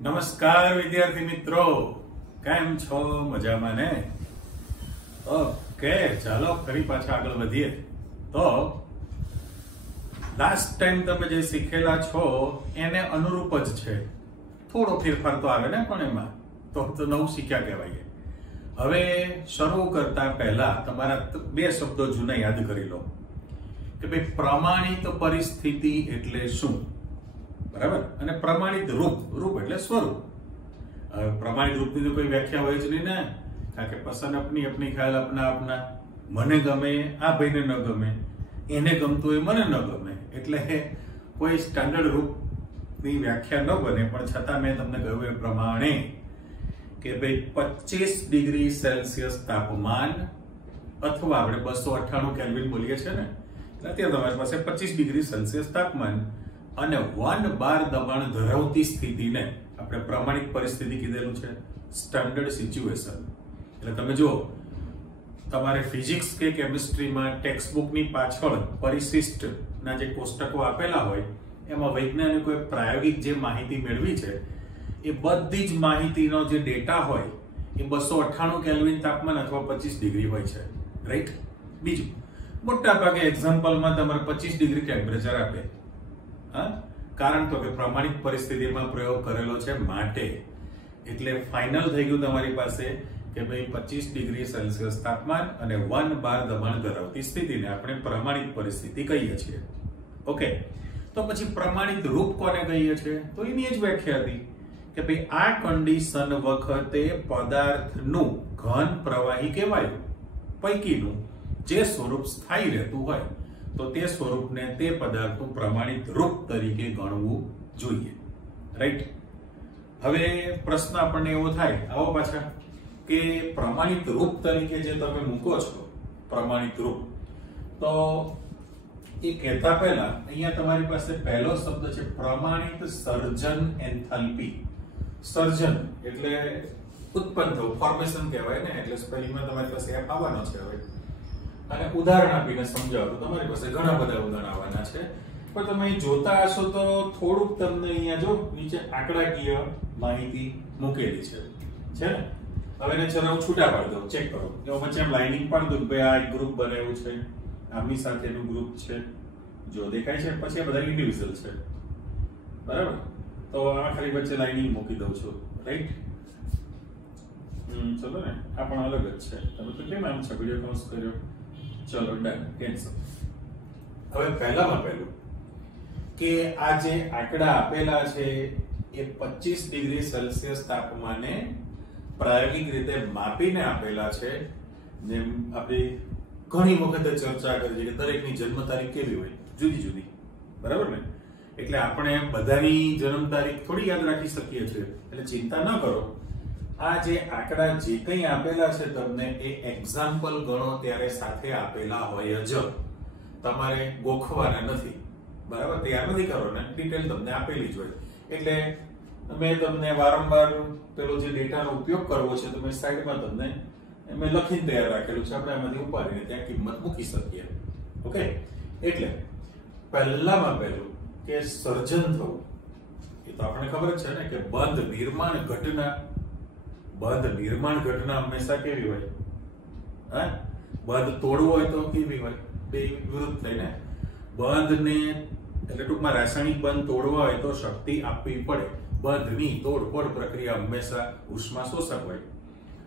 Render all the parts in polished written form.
નમસ્કાર વિદ્યાર્થી મિત્રો, કેમ છો? મજામાં ને? ઓકે, ચાલો ફરી પાછા આગળ વધીએ. તો લાસ્ટ ટાઈમ તમે જે શીખેલા છો એને અનુરૂપ જ છે. થોડો ફેરફાર તો આવે ને, પણ એમાં તો નવું શીખ્યા કહેવાય. હવે શરૂ કરતા પહેલા તમારા બે શબ્દો જૂના યાદ કરી લો કે ભાઈ પ્રમાણિત પરિસ્થિતિ એટલે શું, બરાબર? અને પ્રમાણિત રૂપ એટલે સ્વરૂપ. પ્રમાણિત રૂપની તો કોઈ વ્યાખ્યા હોય જ નહીં ને, કારણ કે પસંદ અપની અપની ખ્યાલ અપના અપના. મને ગમે આ ભાઈને ન ગમે, એને ગમતું એ મને ન ગમે, એટલે કોઈ સ્ટાન્ડર્ડ રૂપની વ્યાખ્યા ન બને. પણ છતાં મેં તમને કહ્યું એ પ્રમાણે કે ભાઈ 25 ડિગ્રી સેલ્સિયસ તાપમાન અથવા આપણે 298 કેલ્વિન બોલીએ છીએ ને, એટલે અત્યારે તમારી પાસે 25 ડિગ્રી સેલ્સિયસ તાપમાન અને 1 બાર દબાણ ધરાવતી સ્થિતિને આપણે પ્રમાણિત પરિસ્થિતિ કીધેલું છે, સ્ટાન્ડર્ડ સિચ્યુએશન. એટલે તમે જો તમારે ફિઝિક્સ કે કેમિસ્ટ્રીમાં ટેક્સ્ટ બુકની પાછળ પરિશિષ્ટના જે કોષ્ટકો આપેલા હોય એમાં વૈજ્ઞાનિકોએ પ્રાયોગિક જે માહિતી મેળવી છે એ બધી જ માહિતીનો જે ડેટા હોય એ 298 કેલ્વિન તાપમાન અથવા 25 ડિગ્રી હોય છે, રાઈટ? બીજું, મોટા ભાગે એક્ઝામ્પલમાં તમારે 25 ડિગ્રી ટેમ્પરેચર આપે, કારણ તો કે પ્રમાણિત પરિસ્થિતિમાં પ્રયોગ કરેલો છે માટે. એટલે ફાઇનલ થઈ ગયું તમારી પાસે કે ભાઈ 25 ડિગ્રી સેલ્સિયસ તાપમાન અને 1 બાર દબાણ ધરાવતી સ્થિતિને આપણે પ્રમાણિત પરિસ્થિતિ કહીએ છીએ. ઓકે, તો પછી પ્રમાણિત રૂપ કોને કહીએ છીએ? તો એની જ વ્યાખ્યા હતી કે ભાઈ આ કન્ડિશન વખતે પદાર્થનું ઘન પ્રવાહી કહેવાયું પૈકીનું જે સ્વરૂપ સ્થાયી રહેતું હોય તો તે સ્વરૂપને તે પદાર્થનું પ્રમાણિત રૂપ તરીકે ગણવું જોઈએ, રાઈટ? હવે પ્રશ્ન આપણને એવો થાય, આવો પાછા, કે પ્રમાણિત રૂપ તરીકે જે તમે મૂકો છો પ્રમાણિત રૂપ, તો એ કહેતા પહેલા અહીંયા તમારી પાસે પહેલો શબ્દ છે પ્રમાણિત સર્જન એન્થાલ્પી. સર્જન એટલે ઉત્પન્ન થવું, ફોર્મેશન કહેવાય ને, એટલે સ્પેલિંગમાં તમારી પાસે એફ આવવાનો છે. હવે અને ઉદાહરણ આપીને સમજાવો તો તમારી પાસે ઘણા બધા ઉદાહરણ આવવાના છે, પણ તમે અહીં જોતા હશો તો થોડુંક તમને અહીંયા જો નીચે આંકડાકીય માહિતી મૂકેલી છે ને. હવે એને ચલો હું છૂટા પાડી દઉં, ચેક કરો. જો વચ્ચે એમ લાઇનિંગ પાડી દઉં, ભાઈ આ એક ગ્રુપ બનાવ્યું છે, આમની સાથેનું ગ્રુપ છે, જો દેખાય છે. પછી આ બધા ઇન્ડિવિડ્યુઅલ છે, બરાબર? તો આ ખાલી વચ્ચે લાઇનિંગ મૂકી દઉં છું, રાઈટ? ચલો ને, આ પણ અલગ જ છે. તમે તો કેમ આમ છગડીયો કૌંસ કર્યો? ચલો ડન, કેન્સલ. હવે પહેલામાં પહેલું કે આ જે આંકડા આપેલા છે એ 25 ડિગ્રી સેલ્સિયસ તાપમાને પ્રાયોગિક રીતે માપીને આપેલા છે. જેમ આપણે ઘણી વખત ચર્ચા કરી છે કે દરેકની જન્મ તારીખ કેવી હોય, જુદી જુદી, બરાબર ને? એટલે આપણે બધાની જન્મ તારીખ થોડી યાદ રાખી શકીએ છીએ, એટલે ચિંતા ન કરો. આ જે આંકડા જે કંઈ આપેલા છે તમને એ એક્ઝામ્પલ ગણો ત્યારે સાથે આપેલા હોય જ, તમારે ગોખવાના નથી, બરાબર? તૈયાર નથી કરો ને, ડિટેલ તમને આપેલી જ હોય. એટલે મેં તમને વારંવાર પેલો જે ડેટાનો ઉપયોગ કરવો છે તો મેં સાઈડમાં તમને મેં લખીને તૈયાર રાખેલું છે, આપણે આમાંથી ઉપાડીને ત્યાં કિંમત મૂકી શકીએ. ઓકે, એટલે પહેલામાં પહેલું કે સર્જન થવું, એ તો આપણને ખબર જ છે ને કે બંધ નિર્માણ ઘટના હંમેશા કેવી હોય? બંધ તોડવો હોય તો કેવી હોય? બે વિરુદ્ધ થઈને બંધને, એટલે ટૂંકમાં રાસાયણિક બંધ તોડવા હોય તો શક્તિ આપવી પડે. બંધની તોડફોડ પ્રક્રિયા હંમેશા ઉષ્મા શોષક હોય,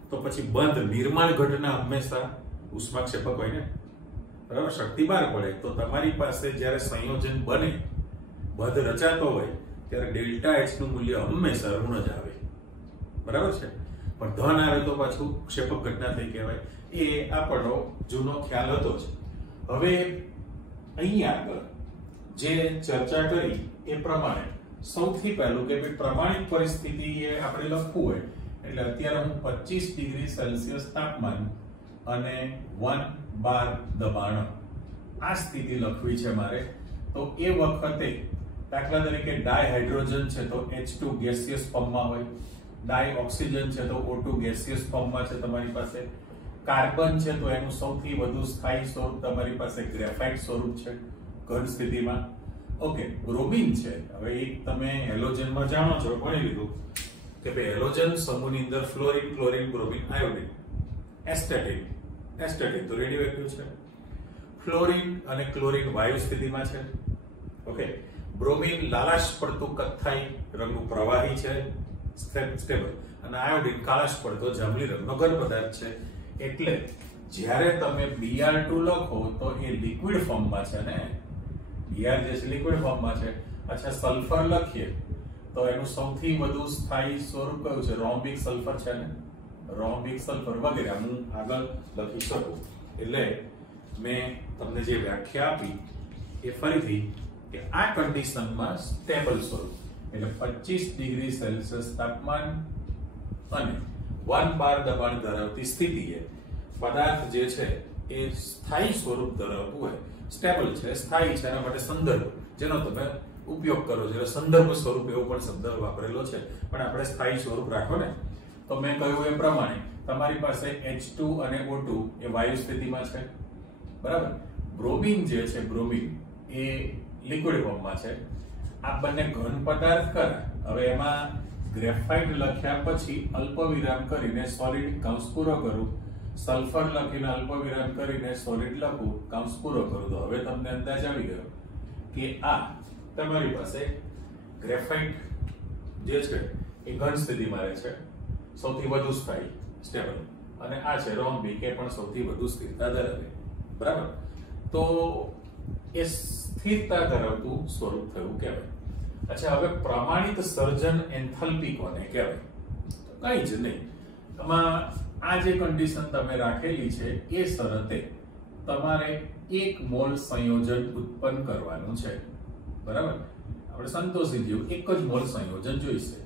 તો પછી બંધ નિર્માણ ઘટના હંમેશા ઉષ્માક્ષેપક હોય ને, બરાબર? શક્તિ બહાર પડે તો તમારી પાસે જ્યારે સંયોજન બને, બંધ રચાતો હોય ત્યારે ડેલ્ટા એચ નું મૂલ્ય હંમેશા ઋણ જ આવે, બરાબર છે? પણ ધન આવે તો પાછું ક્ષેપક ઘટના થઈ કહેવાય. એ આપણો જૂનો ખ્યાલ હતો જ. હવે અહીંયા આગળ જે ચર્ચા કરી એ પ્રમાણે સૌથી પહેલું કે ભાઈ પ્રમાણિત પરિસ્થિતિ એ આપણે લખવું હોય એટલે અત્યારે હું 25 ડિગ્રી સેલ્સિયસ તાપમાન અને 1 બાર દબાણ આ સ્થિતિ લખવી છે મારે. તો એ વખતે દાખલા તરીકે ડાયહાઇડ્રોજન છે તો H2 ગેસિયસ ફોર્મમાં હોય, ડાય ઓક્સિજન છે તો O2 ગેસિયસ ફોર્મમાં છે તમારી પાસે, કાર્બન છે તો એનું સૌથી વધુ સ્થાયી સ્વરૂપ તમારી પાસે ગ્રેફાઇટ સ્વરૂપ છે ઘન સ્થિતિમાં, ઓકે, બ્રોમિન છે. હવે એક તમે હેલોજનમાં જાણો છો, ભણી લીધું કે ભાઈ હેલોજન સમૂહની અંદર ફ્લોરિન, ક્લોરિન, બ્રોમિન, આયોડિન, એસ્ટેટિન તો રેડિયોએક્ટિવ છે. ફ્લોરિન અને ક્લોરિન વાયુ સ્થિતિમાં છે. ઓકે, બ્રોમિન લાલાશ પડતું કથ્થાઈ રંગનું પ્રવાહી છે, સ્ટેબલ, અને આયોડિન કાળાશ પડતો જાંબલી રંગનો ઘન પદાર્થ છે. એટલે જ્યારે તમે Br2 લખો તો એ લિક્વિડ ફોર્મમાં છે ને, Br જે છે લિક્વિડ ફોર્મમાં છે. અચ્છા, સલ્ફર લખીએ તો એનું સૌથી વધુ સ્થાયી સ્વરૂપ કયું છે? રોમ્બિક સલ્ફર છે ને, રોમ્બિક સલ્ફર વગેરે હું આગળ લખી શકું. એટલે મેં તમને જે વ્યાખ્યા આપી એ ફરીથી કે આ કન્ડિશનમાં સ્ટેબલ સ્વરૂપ એટલે 25 ડિગ્રી સેલ્સિયસ તાપમાન અને 1 બાર દબાણ ધરાવતી સ્થિતિએ પદાર્થ જે છે એ સ્થાયી સ્વરૂપ ધરાવતું હોય, સ્ટેબલ છે, સ્થાયી છે. એના માટે સંદર્ભ જેનો તમે ઉપયોગ કરો છો, સંદર્ભ સ્વરૂપ એવો પણ શબ્દ વાપરેલો છે, પણ આપણે સ્થાયી સ્વરૂપ રાખો ને. તો મેં કહ્યું એ પ્રમાણે તમારી પાસે H2 અને O2 એ વાયુ સ્થિતિમાં છે, બરાબર. બ્રોમિન જે છે, બ્રોમિન એ લિક્વિડ ફોર્મમાં છે. આ બંને ઘન પદાર્થ કર. હવે એમાં ગ્રેફાઇટ લખ્યા પછી અલ્પવિરામ કરીને સોલિડ કૌંસ પૂરો કરું, સલ્ફર લખીને અલ્પવિરામ કરીને સોલિડ લખું, કૌંસ પૂરો કરું. તો હવે તમને અંદાજ આવી ગયો કે આ તમારી પાસે ગ્રેફાઇટ જે છે એ ઘન સ્થિતિમાં રહે છે, સૌથી વધુ સ્થાયી, સ્ટેબલ, અને આ છે રોમ્બિક, એ પણ સૌથી વધુ સ્થિરતા ધરાવે, બરાબર. તો એ સ્થિરતા ધરાવતું સ્વરૂપ થયું કહેવાય. અચ્છા, હવે પ્રમાણિત સર્જન એન્થાલ્પી કોને કહેવાય? કઈ જ નહીં. આમાં આ જે કન્ડિશન તમે રાખેલી છે એ શરતે તમારે 1 મોલ સંયોજન ઉત્પન્ન કરવાનું છે, બરાબર. આપણે સંતોષી જેવું એક જ મોલ સંયોજન જોઈશે.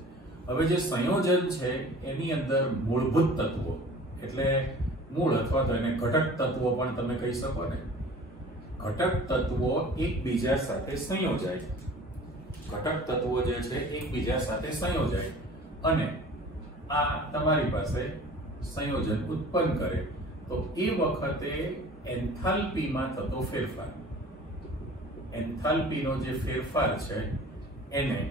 હવે જે સંયોજન છે એની અંદર મૂળભૂત તત્વો એટલે મૂળ અથવા તો એને ઘટક તત્વો પણ તમે કહી શકો ને. ઘટક તત્વો એકબીજા સાથે સંયોજાય, ઘટક તત્વો જે છે એકબીજા સાથે સંયોજાય અને આ તમારી પાસે સંયોજન ઉત્પન્ન કરે તો એ વખતે એન્થાલ્પીમાં થતો ફેરફાર, એન્થાલ્પીનો જે ફેરફાર છે એને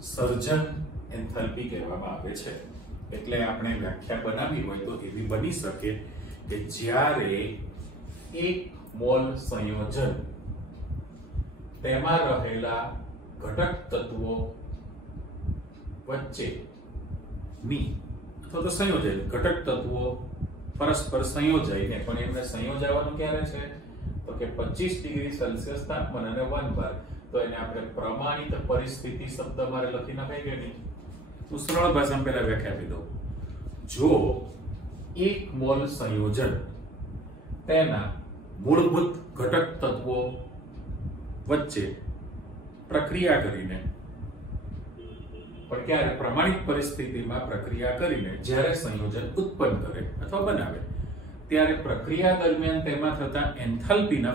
સર્જન એન્થાલ્પી કહેવામાં આવે છે. એટલે આપણે વ્યાખ્યા બનાવી હોય તો એવી બની શકે કે જ્યારે 1 મોલ સંયોજન તેમાં રહેલા ઘટક તત્વો વચ્ચેની અથવા તો સંયોજન ઘટક તત્વો પરસ્પર સંયોજાઈને, પણ એમને સંયોજાવાનું ક્યારે છે તો કે 25 ડિગ્રી સેલ્સિયસ તાપમાન અને 1 બાર. તો એને આપણે પ્રમાણિત પરિસ્થિતિ શબ્દ મારે લખી નખાય કે નહીં? હું સરળ ભાષામાં પહેલા વ્યાખ્યા આપી દઉં. જો 1 મોલ સંયોજન તેના મૂળભૂત ઘટક તત્વો વચ્ચે પ્રક્રિયા કરીને, પણ ક્યારે? પ્રમાણિત પરિસ્થિતિમાં પ્રક્રિયા કરીને જ્યારે સંયોજન ઉત્પન્ન કરે અથવા બનાવે ત્યારે પ્રક્રિયા દરમિયાન તેમાં થતા એન્થાલ્પીના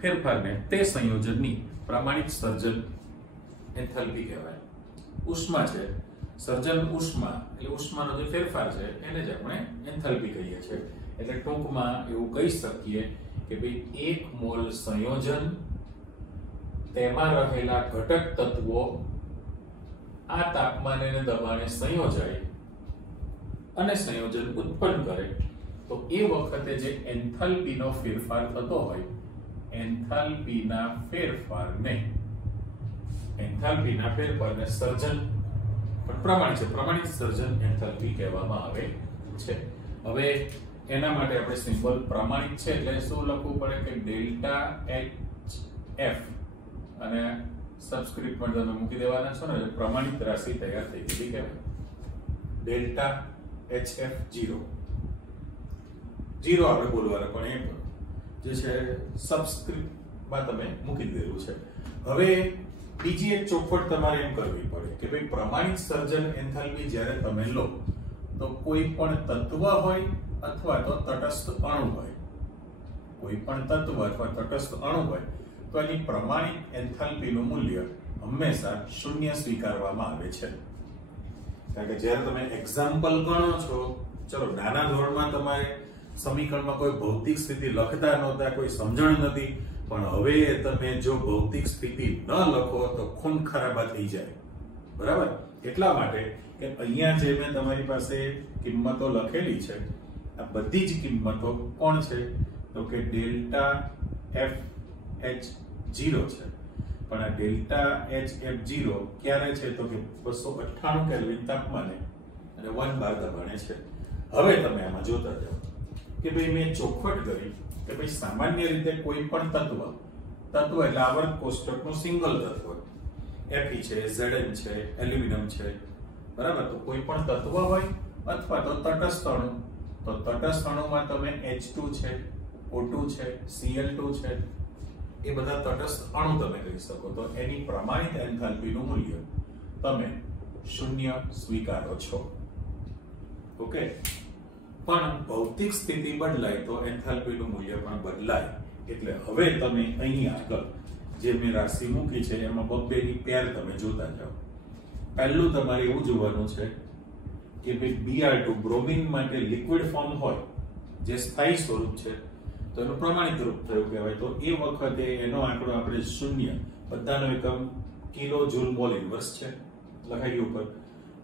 ફેરફારને તે સંયોજનની પ્રમાણિત સર્જન એન્થાલ્પી કહેવાય. ઉષ્મા છે, સર્જન ઉષ્મા એટલે ઉષ્માનો જે ફેરફાર છે એને જ આપણે એન્થાલ્પી કહીએ છીએ. એટલે ટૂંકમાં એવું કહી શકીએ કે ભાઈ 1 મોલ સંયોજન તેમાં રહેલા ઘટક તત્વો આ તાપમાને અને દબાણે સંયોજાય અને સંયોજન ઉત્પન્ન કરે તો એ વખતે જે એન્થાલ્પીનો ફેરફાર થતો હોય, એન્થાલ્પીના ફેરફારને સર્જન પણ પ્રમાણિત સર્જન એન્થાલ્પી કહેવામાં આવે છે. હવે એના માટે આપણે સિમ્બોલ પ્રમાણિત છે એટલે શું લખવું પડે કે ડેલ્ટા HF અને સબસ્ક્રિપ્ટમાં તમે મૂકી દેવાના છો ને એટલે પ્રમાણિત રાશિ તૈયાર થઈ ગઈ કહેવાય. ડેલ્ટા HF 0 આપણે બોલવાના, પણ એ જે છે સબસ્ક્રિપ્ટમાં તમે મૂકી દીધેલું છે. હવે બીજી એક ચોખવટ તમારે એમ કરવી પડે કે ભાઈ પ્રમાણિત સર્જન એન્થાલ્પી જ્યારે તમે લો તો કોઈ પણ તત્વ હોય અથવા તો તટસ્થ અણુ હોય, કોઈ પણ તત્વ અથવા તટસ્થ અણુ હોય તો એની પ્રમાણિત એન્થાલ્પીનું મૂલ્ય હંમેશા 0 સ્વીકારવામાં આવે છે. કારણ કે જ્યારે તમે એક્ઝામ્પલ ગણો છો, ચલો નાના ધોરણમાં તમારે સમીકરણમાં કોઈ ભૌતિક સ્થિતિ લખતા નહોતા, કોઈ સમજણ નથી, પણ હવે તમે જો ભૌતિક સ્થિતિ ન લખો તો ખૂન ખરાબા થઈ જાય, બરાબર? એટલા માટે કે અહીંયા જે મેં તમારી પાસે કિંમતો લખેલી છે, આ બધી જ કિંમતો કોણ છે? તો કે ડેલ્ટા FH0 છે. પણ આ ડેલ્ટા HF0 ક્યારે છે? તો કે 298 કેલ્વિન તાપમાને અને 1 બાર દબાણે છે. હવે તમે આમાં જોતા જાઓ કે ભાઈ મેં ચોખવટ કરી કે ભાઈ સામાન્ય રીતે કોઈ પણ તત્વ એટલે આવર્ત કોષ્ટકનું સિંગલ તત્વ Fe છે, Zn છે, એલ્યુમિનિયમ છે, બરાબર? તો કોઈ પણ તત્વ હોય અથવા તો તટસ્થ અણુ, તો તટસ્થ અણુમાં તમે H2 છે, O2 છે, Cl2 છે, એ બધા તટસ્થ અણુ તમે કહી શકો. તો એની પ્રમાણિત એન્થાલ્પીનું મૂલ્ય તમે 0 સ્વીકારો છો. ઓકે, પણ ભૌતિક સ્થિતિ બદલાય તો એન્થાલ્પીનું મૂલ્ય પણ બદલાય. એટલે હવે તમે અહીં આગળ જે મેં રાશિ મૂકી છે એમાં બબ્બેની પેર તમે જોતા જાઓ. પહેલું તમારે એવું જોવાનું છે કે ભાઈ Br2 બ્રોમિન માટે લિક્વિડ ફોર્મ હોય, જે સ્થાયી સ્વરૂપ છે, તો એનું પ્રમાણિત રૂપ થયું કહેવાય. તો એ વખતે એનો આંકડો આપણે 0, બધાનો એકમ કિલો જૂલ મોલ ઇન્વર્સ છે લખાઈ ગયું ઉપર.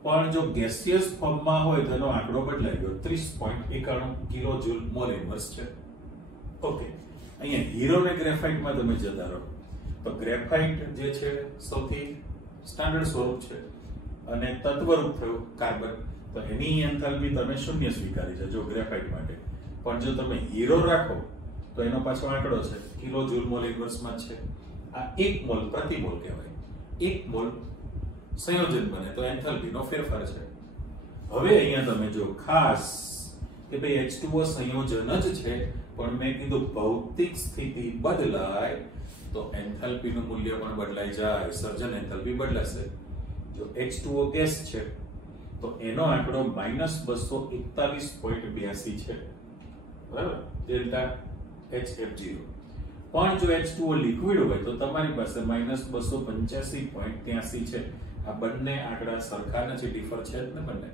પણ જો ગેસિયસ ફોર્મમાં હોય તો એનો આંકડો બદલાઈ ગયો, 30.91 કિલો જૂલ મોલ ઇન્વર્સ છે. ઓકે, અહીંયા હીરો ને ગ્રેફાઇટમાં તમે જતા રહો તો ગ્રેફાઇટ જે છે સૌથી સ્ટાન્ડર્ડ સ્વરૂપ છે અને તત્વરૂપ થયું કાર્બન, તો એની એન્થાલ્પી તમે 0 સ્વીકારી છે જો ગ્રેફાઇટ માટે. પણ જો તમે હીરો રાખો તો એનો પાછો આંકડો છે કિલો જૂલ મોલ ઇન્વર્સમાં છે. આ 1 મોલ પ્રતિ મોલ કહેવાય. 1 મોલ સંયોજન બને તો એન્થાલ્પીનો ફેરફાર છે. હવે અહીંયા તમે જો ખાસ કે ભાઈ H2O સંયોજન જ છે, પણ મેં કીધું ભૌતિક સ્થિતિ બદલાય તો એન્થાલ્પીનું મૂલ્ય પણ બદલાઈ જાય, સર્જન એન્થાલ્પી બદલાશે. જો H2O ગેસ છે તો એનો આંકડો -241.82 છે, બરાબર? Delta HF0. પણ જો H2O લિક્વિડ હોય તો તમારી પાસે -285.83 છે. આ બંને આંકડા સરખા નથી, ડિફર છે જ ને બંને.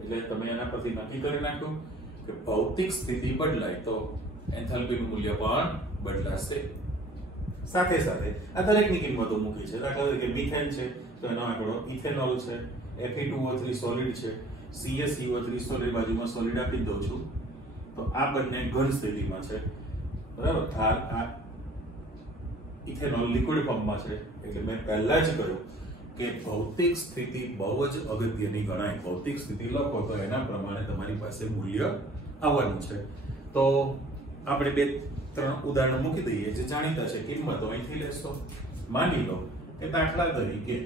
એટલે તમે એના પરથી નક્કી કરી નાખો કે ભૌતિક સ્થિતિ બદલાય તો એન્થાલ્પીનું મૂલ્ય પણ બદલાશે. સાથે સાથે આ દરેકની કિંમતો મૂકી છે. દાખલા તરીકે મિથેન છે તો એનો આંકડો ઇથેનોલ છે, Fe2O3 સોલિડ છે, CaCO3 સોલિડ, બાજુમાં સોલિડ આપી દઉં છું. તો આ બંને ઘન સ્થિતિમાં છે, બરાબર? આ ઇથેનોલ લિક્વિડ ફોર્મમાં છે. એટલે મેં પહેલા જ કહ્યું કે ભૌતિક સ્થિતિ બહુ જ અગત્યની ગણાય. ભૌતિક સ્થિતિ લખો તો એના પ્રમાણે તમારી પાસે મૂલ્ય આવવાનું છે. તો આપણે 2-3 ઉદાહરણો મૂકી દઈએ જે જાણીતા છે. કિંમતો અહીંથી લેશો. માની લો કે દાખલા તરીકે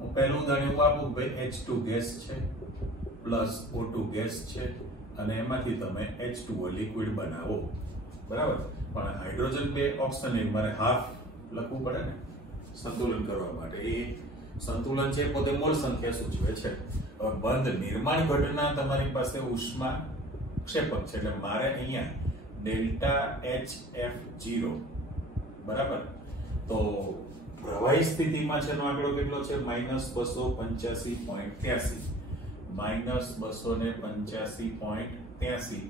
હું પહેલું ઉદાહરણ એવું આપું ભાઈ H2 ગેસ છે પ્લસ O2 ગેસ છે અને એમાંથી તમે H2O લિક્વિડ બનાવો, બરાબર? પણ હાઇડ્રોજન 2 ઓક્સિજન 1 મારે હાફ લખવું પડે ને સંતુલન કરવા માટે. એ સંતુલન છે પોતે મોલ સંખ્યા સૂચવે છે. બંધ નિર્માણ ઘટના તમારી પાસે ઉષ્મા ક્ષેપક છે એટલે મારે અહીંયા ડેલ્ટા HF0, બરાબર? તો પ્રવાહી સ્થિતિમાં છે એનો આંકડો કેટલો છે? -285.83. -285.83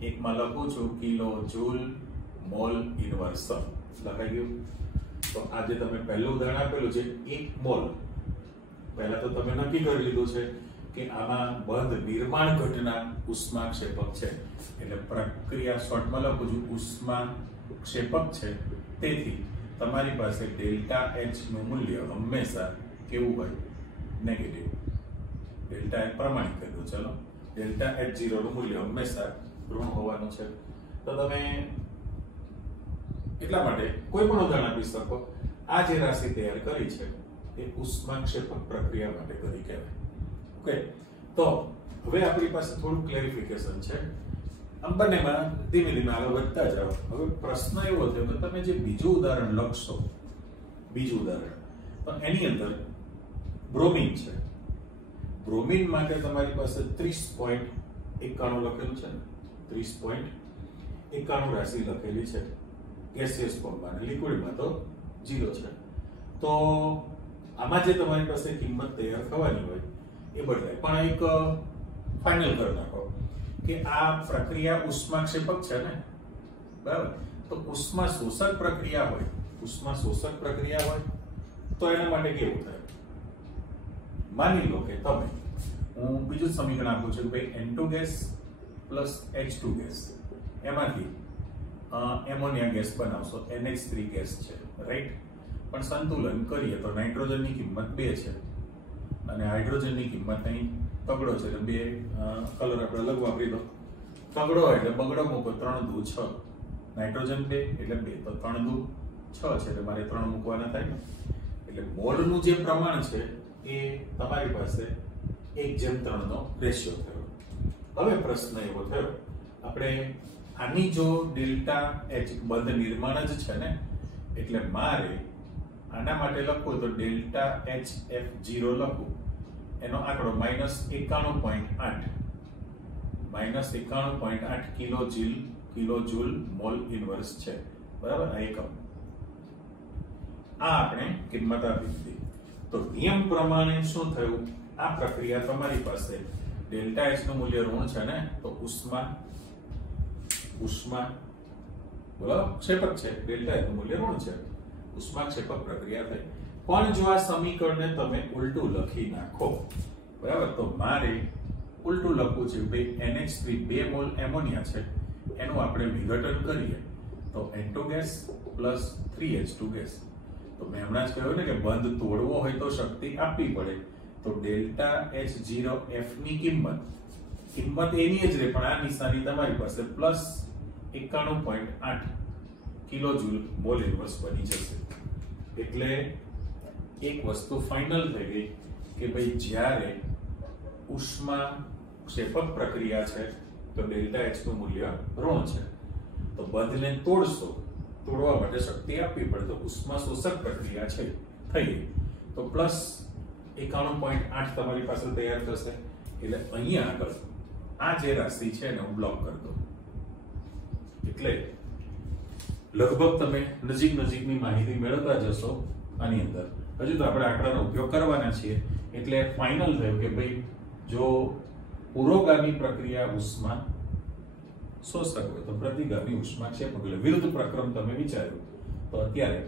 એકમાં લખું છું કિલો જૂલ મોલ ઇન્વર્સ. લખાઈ ગયું? તો આજે તમે પહેલું ઉદાહરણ આપેલું છે 1 મોલ. પહેલા તો તમે નક્કી કરી લીધું છે કે આમાં બંધ નિર્માણ ઘટના ઉષ્મા ક્ષેપક છે. એટલે પ્રક્રિયા શોર્ટમાં લખું છું ઉષ્મા ક્ષેપક છે. તેથી તમારી પાસે ડેલ્ટા H નું મૂલ્ય હંમેશા કેવું હોય? નેગેટિવ. ડેલ્ટા H પ્રમાણિત કર્યું. ચલો, ડેલ્ટા H0 નું મૂલ્ય હંમેશા ઋણ હોવાનું છે. તો તમે એટલા માટે કોઈ પણ ઉદાહરણ આપી શકો. આ જે રાશિ તૈયાર કરી છે એ ઉષ્માક્ષેપક પ્રક્રિયા માટે કરી કહેવાય. ઓકે, તો હવે આપણી પાસે થોડું ક્લેરિફિકેશન છે. આમ બંનેમાં ધીમે ધીમે આગળ વધતા જાઓ. હવે પ્રશ્ન એવો થયો કે તમે જે બીજું ઉદાહરણ લખશો, બીજું ઉદાહરણ, તો એની અંદર બ્રોમિન છે. બ્રોમિન માટે તમારી પાસે 30.91 લખેલું છે ને, 30.91 રાશિ લખેલી છે ગેસિયસ ફોર્મમાં, લિક્વિડમાં તો 0 છે. તો આમાં જે તમારી પાસે કિંમત તૈયાર થવાની હોય એ બદલાય. પણ એક ફાઇનલ કરી નાખો કે આ પ્રક્રિયા ઉષ્માક્ષેપક છે ને, બરાબર? તો ઉષ્મા શોષક પ્રક્રિયા હોય, તો એના માટે કેવું થાય? માની લો કે તમે, હું બીજું સમીકરણ આપું છું કે ભાઈ N2 gas plus H2 gas, એમાંથી એમોનિયા ગેસ બનાવશો, NH3 ગેસ છે, રાઈટ? પણ સંતુલન કરીએ તો નાઇટ્રોજનની કિંમત 2 છે અને હાઇડ્રોજનની કિંમત અહીં તગડો છે, એટલે 2 કલર આપણે અલગ વાપરી દો. તગડો એટલે બગડો મૂકો, 3 દુ 6, નાઇટ્રોજન 2 એટલે 2, તો 3 દુ 6 છે, એટલે મારે 3 મૂકવાના થાય ને. એટલે મોલનું જે પ્રમાણ છે એ તમારી પાસે 1:3 નો રેશિયો થયો. હવે પ્રશ્ન એવો થયો, આપણે આની જો ડેલ્ટા H બંધ નિર્માણ જ છે ને, એટલે મારે આના માટે લખવું તો ડેલ્ટા HF0 લખું, એનો આંકડો -91.8 કિલોજૂલ મોલ ઇન્વર્સ છે, બરાબર? આ એકમ, આ આપણે કિંમત આપી દીધી. તો નિયમ પ્રમાણે શું થયું? આ પ્રક્રિયા તમારી પાસે ડેલ્ટા H નું મૂલ્ય ઋણ છે ને, તો ઉષ્મા બોલો ક્ષેપક છે, ડેલ્ટા H નું મૂલ્ય ઋણ છે, ઉષ્માક્ષેપક પ્રક્રિયા થઈ. પણ જો આ સમીકરણને તમે ઉલટું લખી નાખો, બરાબર, તો મારે ઉલટું લખવું છે ભાઈ NH3 2 મોલ એમોનિયા છે, એનું આપણે વિઘટન કરીએ તો N2 gas plus 3H2 gas. તો મેં હમણાં જ કહ્યું ને કે બંધ તોડવો હોય તો શક્તિ આપવી પડે, તો ડેલ્ટા H0F ની કિંમત એની જ રહે, પણ આ નિશાની તમારી પાસે પ્લસ 91.8 કિલોજૂલ મોલ ઇન્વર્સ બની જશે. એટલે એક વસ્તુ ફાઇનલ થઈ ગઈ કે ભાઈ જ્યારે ઉષ્મા ક્ષેપક પ્રક્રિયા છે તો ડેલ્ટા H નું મૂલ્ય ઋણ છે, તો બંધને તોડવા માટે શક્તિ આપવી પડે, તો ઉષ્મા શોષક પ્રક્રિયા છે થઈ ગઈ, તો પ્લસ 91.8 તમારી પાસે તૈયાર થશે. એટલે અહીંયા આગળ આ જે રાશિ છે એને હું બ્લોક કરી દઉં. એટલે લગભગ તમે નજીકની માહિતી મેળવતા જશો આની અંદર. હજુ તો આપણે આંકડાનો ઉપયોગ કરવાના છીએ. એટલે ફાઇનલ થયું કે ભાઈ જો પુરોગામી પ્રક્રિયા ઉષ્મા શોષક હોય તો પ્રતિગામી ઉષ્મા ક્ષેપક, એટલે વિરુદ્ધ પ્રક્રમ તમે વિચાર્યું તો અત્યારે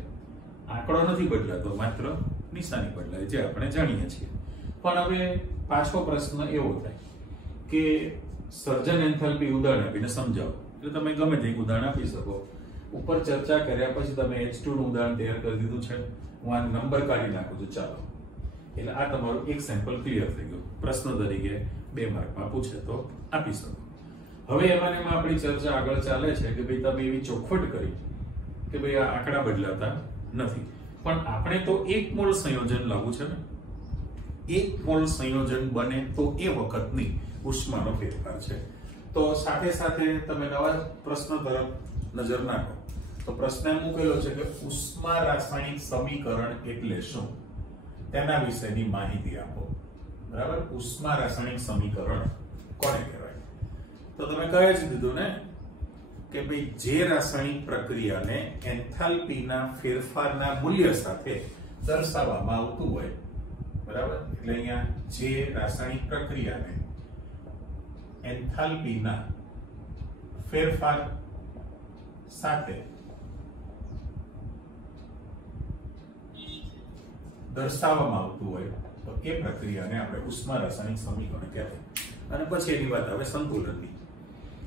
આંકડો નથી બદલાતો, માત્ર નિશાની બદલાય, જે આપણે જાણીએ છીએ. પણ હવે પાછો પ્રશ્ન એવો થાય કે સર્જન એન્થાલ્પી ઉદાહરણ આપીને સમજાવો. એટલે તમે ગમે તે ઉદાહરણ આપી શકો. ઉપર ચર્ચા કર્યા પછી તમે H2 નું ઉદાહરણ તૈયાર કરી દીધું છે, હું આ નંબર કાઢી નાખું છું, ચાલો. એટલે આ તમારું એક સેમ્પલ ક્લિયર થઈ ગયું. પ્રશ્ન તરીકે 2 માર્કમાં પૂછે તો આપી શકો. હવે એમાં આપણી ચર્ચા આગળ ચાલે છે કે ભાઈ તમે એવી ચોખવટ કરી કે ભાઈ આ આંકડા બદલાતા નથી, પણ આપણે તો 1 મોલ સંયોજન લાવવું છે ને. 1 મોલ સંયોજન બને તો એ વખતની ઉષ્માનો ફેરફાર છે. તો સાથે સાથે તમે નવા પ્રશ્ન તરફ નજર નાખો. તો પ્રશ્ન મૂકેલો છે કે ઉષ્મા રાસાયણિક સમીકરણ એટલે શું, તેના વિશેની માહિતી આપો. બરાબર, ઉષ્મા રાસાયણિક સમીકરણ કોને કહેવાય? તો તમે કહી જ દીધું ને કે ભાઈ જે રાસાયણિક પ્રક્રિયાને એન્થાલ્પીના ફેરફારના મૂલ્ય સાથે દર્શાવવામાં આવતું હોય, બરાબર, એટલે અહીંયા જે રાસાયણિક પ્રક્રિયાને એન્થાલ્પીના ફેરફાર સાથે દર્શાવવામાં આવતું હોય તો એ પ્રક્રિયાને આપણે ઉષ્મા રાસાયણિક સમીકરણ કહેવાય. અને પછી એની વાત આવે સંતુલનની.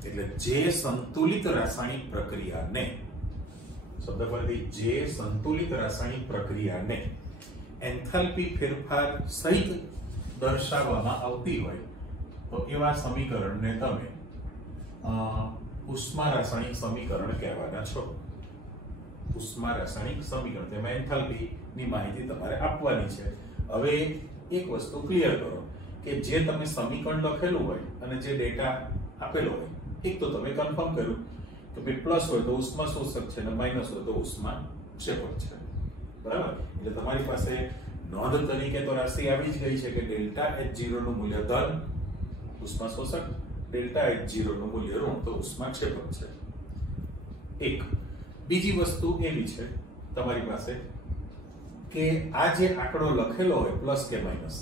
એટલે જે સંતુલિત રાસાયણિક પ્રક્રિયાને, શબ્દ પરથી જે સંતુલિત રાસાયણિક પ્રક્રિયાને એન્થાલ્પી ફેરફાર સહિત દર્શાવવામાં આવતી હોય તો એવા સમીકરણને તમે ઉષ્મા રાસાયણિક સમીકરણ કહેવાના છો. ઉષ્મા રાસાયણિક સમીકરણ, તેમાં એન્થાલ્પી ની માહિતી તમારે આપવાની છે. હવે એક વસ્તુ ક્લિયર કરો કે જે તમે સમીકરણ લખેલું હોય અને જે ડેટા આપેલો હોય, એક તો તમે કન્ફર્મ કર્યું કે ભાઈ પ્લસ હોય તો ઉષ્મા શોષક છે અને માઇનસ હોય તો ઉષ્મા ક્ષેપક છે, બરાબર. એટલે તમારી પાસે નોંધ તરીકે તો રાશિ આવી જ ગઈ છે કે ડેલ્ટા H0 નું મૂલ્ય ધન, ઉષ્મા શોષક, ડેલ્ટા H0 નું મૂલ્ય ઋણ, તો ઉષ્મા ક્ષેપક છે. એક બીજી વસ્તુ એવી છે તમારી પાસે કે આ જે આંકડો લખેલો હોય પ્લસ કે માઇનસ,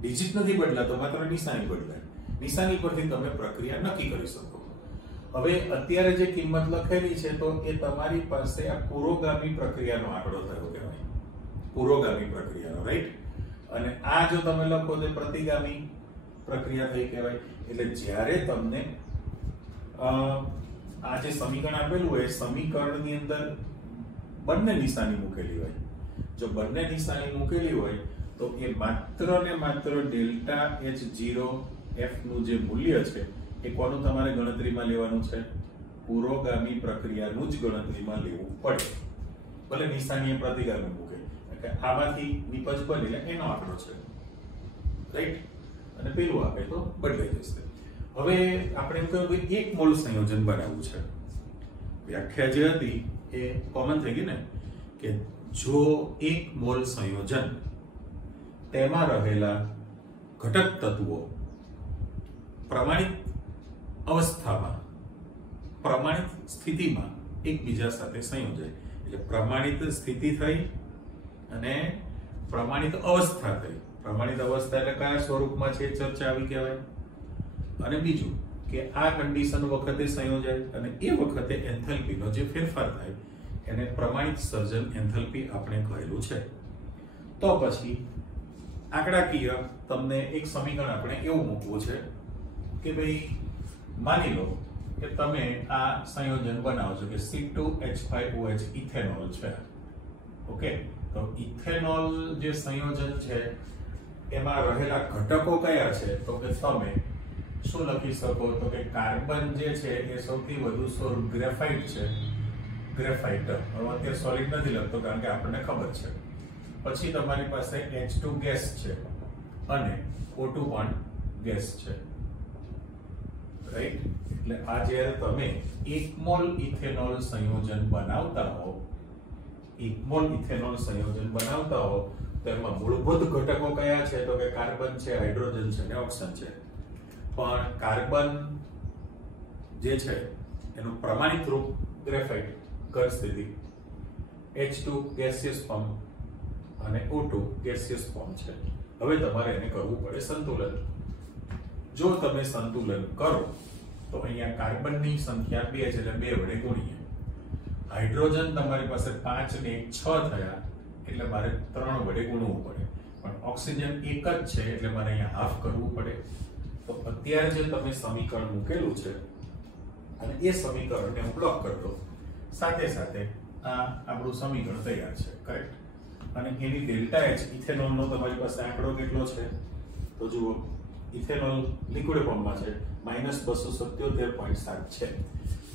ડિજિટ નથી બદલાતો, માત્ર નિશાની બદલાય. નિશાની પરથી તમે પ્રક્રિયા નક્કી કરી શકો. હવે અત્યારે જે કિંમત લખેલી છે તો એ તમારી પાસે આ પુરોગામી પ્રક્રિયાનો આંકડો થયો કહેવાય, પુરોગામી પ્રક્રિયાનો, રાઈટ? અને આ જો તમે લખો તો પ્રતિગામી પ્રક્રિયા થઈ કહેવાય. એટલે જ્યારે તમને આ જે સમીકરણ આપેલું હોય, સમીકરણની અંદર બંને નિશાની મૂકેલી હોય, જો બંને નિશાની મૂકેલી હોય તો એ માત્ર ને માત્ર ડેલ્ટા H0 F નું જે મૂલ્ય છે એ કોનું તમારે ગણતરીમાં લેવાનું છે? પુરોગામી પ્રક્રિયાનું જ ગણતરીમાં લેવું પડે, ભલે નિશાની પ્રતિગામી મૂકે. એટલે આમાંથી નિપજ બને એટલે એનો આંકડો છે, રાઈટ? અને પેલું આપે તો બદલાઈ જશે. હવે આપણે એમ કહ્યું કે 1 મોલ સંયોજન બનાવવું છે. વ્યાખ્યા જે હતી એ કોમન થઈ ગઈ ને, કે જો 1 મોલ સંયોજન તેમાં રહેલા ઘટક તત્વો પ્રમાણિત અવસ્થામાં, પ્રમાણિત સ્થિતિમાં એકબીજા સાથે સંયોજાય, એટલે પ્રમાણિત સ્થિતિ થઈ અને પ્રમાણિત અવસ્થા થઈ. પ્રમાણિત અવસ્થા એટલે કયા સ્વરૂપમાં છે ચર્ચા આવી કહેવાય. અને બીજું કે આ કન્ડિશન વખતે સંયોજાય અને એ વખતે એન્થેલ્પીનો જે ફેરફાર થાય એને પ્રમાણિત સર્જન એન્થેલ્પી આપણે કહેલું છે. તો પછી આંકડાકીય તમને એક સમીકરણ આપણે એવું મૂકવું છે કે ભાઈ માની લો કે તમે આ સંયોજન બનાવો છો કે C2H5OH ઇથેનોલ છે. ઓકે, તો ઇથેનોલ જે સંયોજન છે એમાં રહેલા ઘટકો કયા છે? તો કે તમે શું લખી શકો? તો કે કાર્બન જે છે એ સૌથી વધુ સ્વરૂપ ગ્રેફાઇટ છે, ગ્રેફાઇટ. હવે અત્યારે સોલિડ નથી લખતો કારણ કે આપણને ખબર છે. પછી તમારી પાસે H2 ગેસ છે અને O2 પણ ગેસ છે, રાઈટ? એટલે આ જ્યારે તમે 1 મોલ ઇથેનોલ સંયોજન બનાવતા હો, 1 મોલ ઇથેનોલ સંયોજન બનાવતા હો તો એમાં મૂળભૂત ઘટકો કયા છે? તો કે કાર્બન છે, હાઇડ્રોજન છે અને ઓક્સિજન છે. પણ કાર્બન જે છે એનું પ્રમાણિત રૂપ ગ્રેફાઇટ ઘન સ્થિતિ, H2 ગેસિયસ ફોર્મ અને O2 ગેસિયસ ફોર્મ છે. હવે તમારે એને કરવું પડે સંતુલન. જો તમે સંતુલન કરો તો અહીંયા કાર્બનની સંખ્યા 2 છે એટલે 2 વડે ગુણીએ. હાઇડ્રોજન તમારી પાસે 5 ને 6 થયા એટલે મારે 3 વડે ગુણવું પડે. પણ ઓક્સિજન એક જ છે એટલે મારે અહીંયા હાફ કરવું પડે. તો અત્યારે જે તમે સમીકરણ મૂકેલું છે અને એ સમીકરણને હું બ્લોક કરી દઉં, સાથે સાથે આ આપણું સમીકરણ તૈયાર છે, કરેક્ટ? અને એની ડેલ્ટા H ઇથેનોલનો તમારી પાસે આંકડો કેટલો છે? તો જુઓ, ઇથેનોલ લિક્વિડ ફોર્મમાં છે -277.7 છે.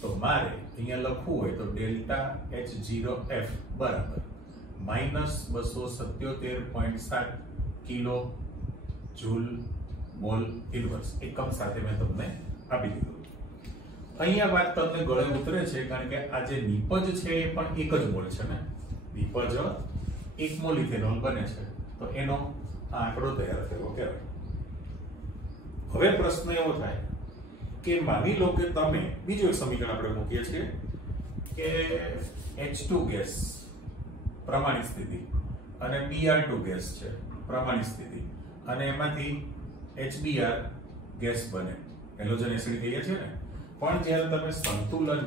તો મારે અહીંયા લખવું હોય તો ડેલ્ટા H0F બરાબર -277.7 કિલો જૂલ મોલ ઇન્વર્સ એકમ સાથે મેં તમને આપી દીધું. અહીંયા વાત તમને ગળે ઉતરે છે કારણ કે આ જે નિપજ છે એ પણ 1 જ મોલ છે ને, નિપજ 1 મોલ ઇથેનોલ બને છે તો એનો આંકડો તૈયાર થયો કહેવાય. હવે પ્રશ્ન એવો થાય કે માની લો કે તમે બીજું એક સમીકરણ આપણે મૂકીએ છીએ કે H2 ગેસ પ્રમાણિત સ્થિતિ અને Br2 ગેસ છે પ્રમાણિત સ્થિતિ, અને એમાંથી HBr ગેસ બને, હેલોજન એસિડ કહીએ છીએ ને. પણ જ્યારે તમે સંતુલન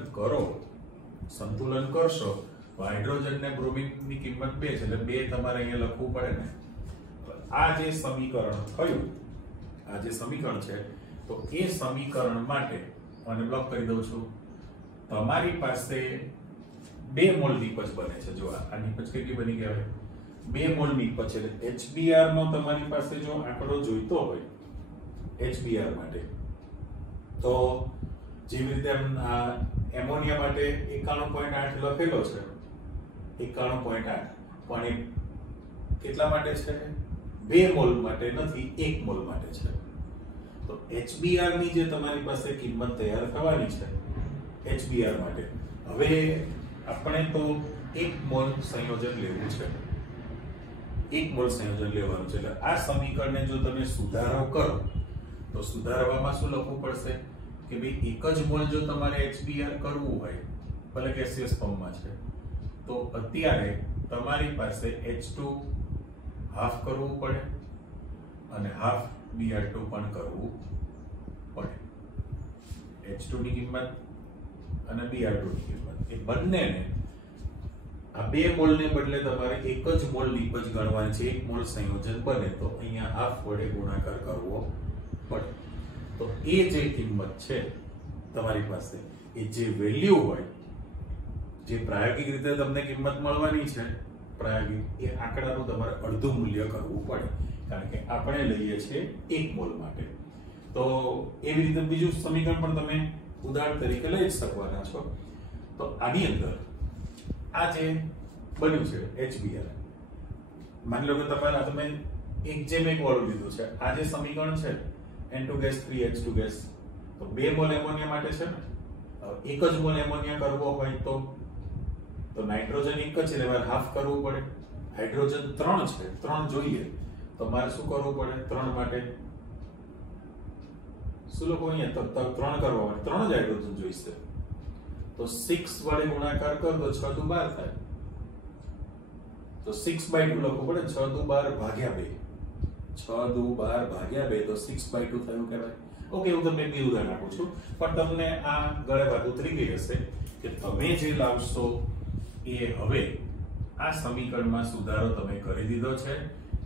કરશો તો હાઇડ્રોજન ને બ્રોમિન ની કિંમત 2 છે એટલે 2 તમારે અહીંયા લખવું પડે ને. આ જે સમીકરણ થયું, આ જે સમીકરણ છે તો એ સમીકરણ માટે મને બ્લોક કરી દઉં છું. તમારી પાસે 2 મોલ નિપજ બને છે. જો આ નિપજ કેટલી બની કહેવાય? 2 મોલ નિપજ એટલે HBr નો તમારી પાસે જો આંકડો જોઈતો હોય HBr માટે તો જેવી રીતે એમોનિયા માટે 91.8 લખેલો છે, 91.8, પણ એ કેટલા માટે છે? 2 મોલ માટે નથી, 1 મોલ માટે છે. તો HBr ની જે તમારી પાસે કિંમત તૈયાર થવાની છે HBr માટે, હવે આપણે તો 1 મોલ સંયોજન લેવું છે, 1 મોલ સંયોજન લેવાનું છે. એટલે આ સમીકરણને જો તમે સુધારો કરો તો સુધારવામાં શું લખવું પડશે કે ભાઈ 1 જ મોલ જો તમારે HBr કરવું હોય, ભલે ગેસિયસ ફોર્મમાં છે, તો અત્યારે તમારી પાસે H2 હાફ કરવું પડે અને હાફ Br2 પણ કરવું પડે. H2 ની કિંમત અને Br2 ની કિંમત. એ બંનેને આ 2 મોલને બદલે તમારે એક જ મોલ લીપજ ગણવાની છે. એક મોલ સંયોજન બને તો અહીંયા હાફ વડે ગુણાકાર કરવો પડે. તો એ જે કિંમત છે તમારી પાસે, એ જે વેલ્યુ હોય, જે પ્રાયોગિક રીતે તમને કિંમત મળવાની છે, પ્રાયોગિક, એ આંકડાનું તમારે અડધું મૂલ્ય કરવું પડે, કારણ કે આપણે લઈએ છીએ 1 મોલ માટે. તો એવી રીતે બીજું સમીકરણ પણ તમે ઉદાહરણ તરીકે લઈ શકવાના છો. તો આની અંદર આ જે બન્યું છે HBr, માની લો કે તમે એક વાળું લીધું છે. આ જે સમીકરણ છે N2 ગેસ 3H2 ગેસ, તો 2 મોલ એમોનિયા માટે છે ને. એક જ મોલ એમોનિયા કરવો હોય તો નાઇટ્રોજન એક જ છે, એટલે હાફ કરવું પડે. હાઇડ્રોજન 3 છે, 3 જોઈએ તો મારે શું કરવું પડે? 3 માટે શું લોકો અહીંયા 3 કરવા માટે 3 જ હાઇડ્રોજન જોઈશે. તો 6 વડે ગુણાકાર કર તો 6 દુ 12 થાય. તો 6/2 લખવું પડે. 6 દુ 12 ભાગ્યા 2, 6 દુ 12 ભાગ્યા 2, તો 6/2 થયું કહેવાય. ઓકે, હું તમને બીજું ઉદાહરણ આપું છું, પણ તમને આ ગળે વાત ઉતરી ગઈ હશે કે તમે જે લાવશો એ હવે આ સમીકરણમાં સુધારો તમે કરી દીધો છે.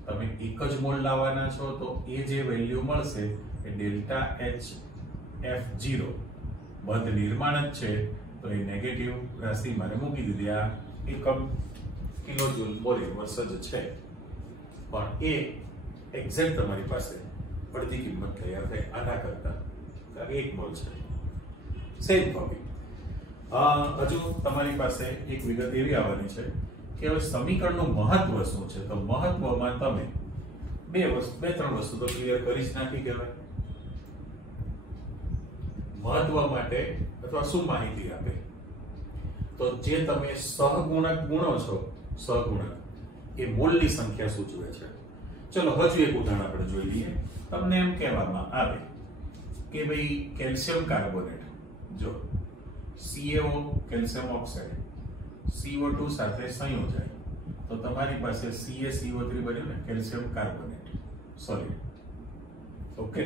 તમે એક જ મોલ લાવવાના છો, તો એ જે વેલ્યુ મળશે એ ડેલ્ટા HF0 બંધ નિર્માણ જ છે. તો એ નેગેટિવ રાશિ મારે મૂકી દીધી. આ એકમ કિલોજૂલ મોલ ઇન્વર્સ જ છે, પણ એ એક્ઝેક્ટ તમારી પાસે અડધી કિંમત તૈયાર થાય આના કરતા, 1 મોલ છે. Same topic. હજુ તમારી પાસે એક વિગત એવી આવવાની છે કે હવે સમીકરણનું મહત્વ શું છે. તો મહત્વમાં તમે બે ત્રણ વસ્તુ તો ક્લિયર કરી જ નાખી કહેવાય. મહત્વ માટે અથવા શું માહિતી આપે, તો જે તમે સહગુણક ગુણો છો, સહગુણક એ મોલની સંખ્યા સૂચવે છે. ચલો હજુ એક ઉદાહરણ આપણે જોઈ લઈએ. તમને એમ કહેવામાં આવે કે ભાઈ કેલ્શિયમ કાર્બોનેટ, જો CaO કેલ્શિયમ ઓક્સાઇડ CO2 સાથે સંયોજાય તો તમારી પાસે CaCO3 બન્યું ને, કેલ્શિયમ કાર્બોનેટ સોલિડ. ઓકે,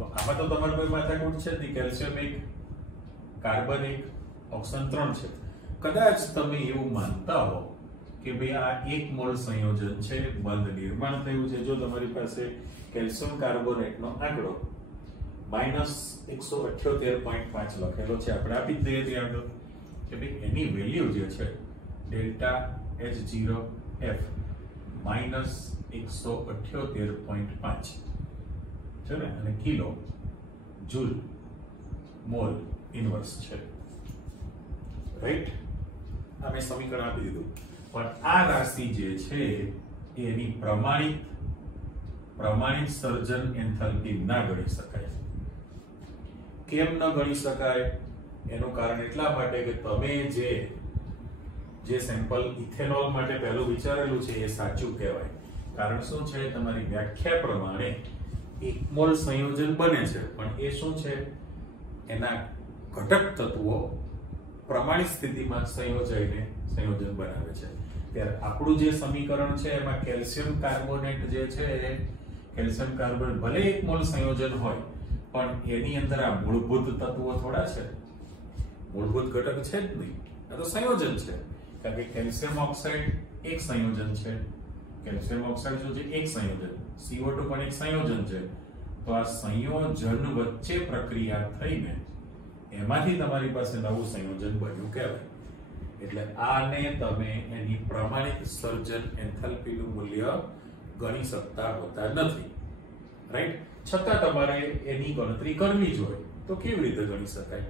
આમાં તો તમારે કોઈ માથાકૂટ છે નહીં. કેલ્શિયમ 1, કાર્બન 1, ઓક્સિજન 3 છે. કદાચ તમે એવું માનતા હો કે ભાઈ આ 1 મોલ સંયોજન છે, બંધ નિર્માણ થયું છે. જો તમારી પાસે કેલ્શિયમ કાર્બોનેટનો આંકડો -178.5 લખેલો છે, આપણે આપી જ દઈએ ત્યાં આગળ કે ભાઈ એની વેલ્યુ જે છે ડેલ્ટા H0F -178.5 છે ને, અને કિલો જૂલ મોલ ઇન્વર્સ છે. રાઈટ? આ મેં સમીકરણ આપી દીધું. પણ આ રાશિ જે છે એની પ્રમાણિત સર્જન એન્થાલ્પી ના ગણી શકાય. કેમ ન ગણી શકાય? એનું કારણ એટલા માટે કે તમે જે સેમ્પલ ઇથેનોલ માટે પહેલું વિચારેલું છે એ સાચું કહેવાય. કારણ શું છે? તમારી વ્યાખ્યા પ્રમાણે 1 મોલ સંયોજન બને છે, પણ એ શું છે? એના ઘટક તત્વો પ્રમાણિત સ્થિતિમાં સંયોજાઈને સંયોજન બનાવે છે. ત્યારે આપણું જે સમીકરણ છે એમાં કેલ્શિયમ કાર્બોનેટ જે છે, કેલ્શિયમ કાર્બોનેટ ભલે 1 મોલ સંયોજન હોય, પણ એની અંદર આ મૂળભૂત તત્વો થોડા છે. મૂળભૂત ઘટક છે જ નહીં, આ તો સંયોજન છે. કારણ કે કેલ્શિયમ ઓક્સાઇડ એક સંયોજન છે. કેલ્શિયમ ઓક્સાઇડ શું છે? એક સંયોજન. CO2 પણ એક સંયોજન છે. તો આ સંયોજન વચ્ચે પ્રક્રિયા થઈને એમાંથી તમારી પાસે નવું સંયોજન બન્યું કહેવાય. એટલે આને તમે એની પ્રમાણિત સર્જન એન્થાલ્પીનું મૂલ્ય ગણી શકતા હોતા નથી. રાઈટ? છતાં તમારે એની ગણતરી કરવી જોઈએ. તો કેવી રીતે ગણી શકાય?